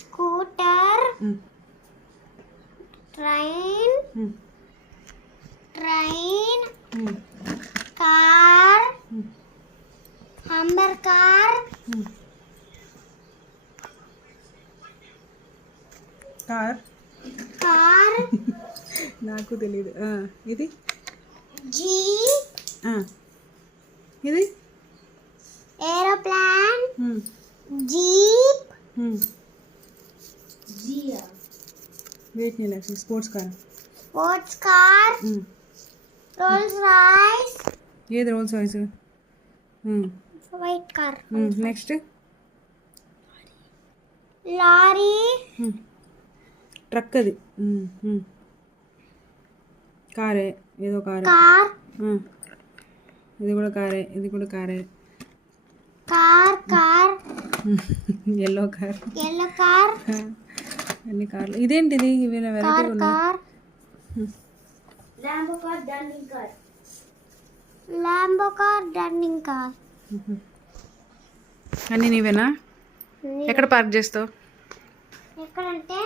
Scooter, train, car, Humber car, car నాకు తెలీదు. ఇది జీప్, ఇది ఏరోప్లేన్, జీప్, వీటిని Lakshmi sports car. Sports car, Rolls Royce, ఏది Rolls Royce? White car, next lorry, truck. అది కారే, ఏదో కారే. కార్, ఇది కూడా కారే, ఇది కూడా కారే. Car, yellow car, yellow car, అన్ని కార్లు. ఇదేంటిది? ఇవి వెరైటీ ఉన్నాయి. Car, Lambo car, dunning car. అన్నీ నీవేనా? ఎక్కడ పార్క్ చేస్తావు? ఎక్కడంటే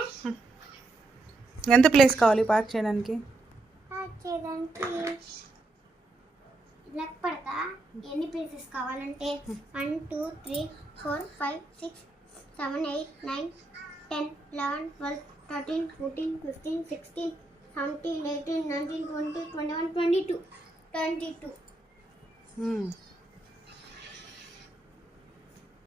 ఎంత ప్లేస్ కావాలి పార్క్ చేయడానికి? పార్క్ చేయడానికి లెక్క పడతా. ఎన్ని ప్లేసెస్ కావాలంటే 1 2 3 4 5 6 7 8 9 10 11 12 13 14 15 16 17 18 19 20 21 22.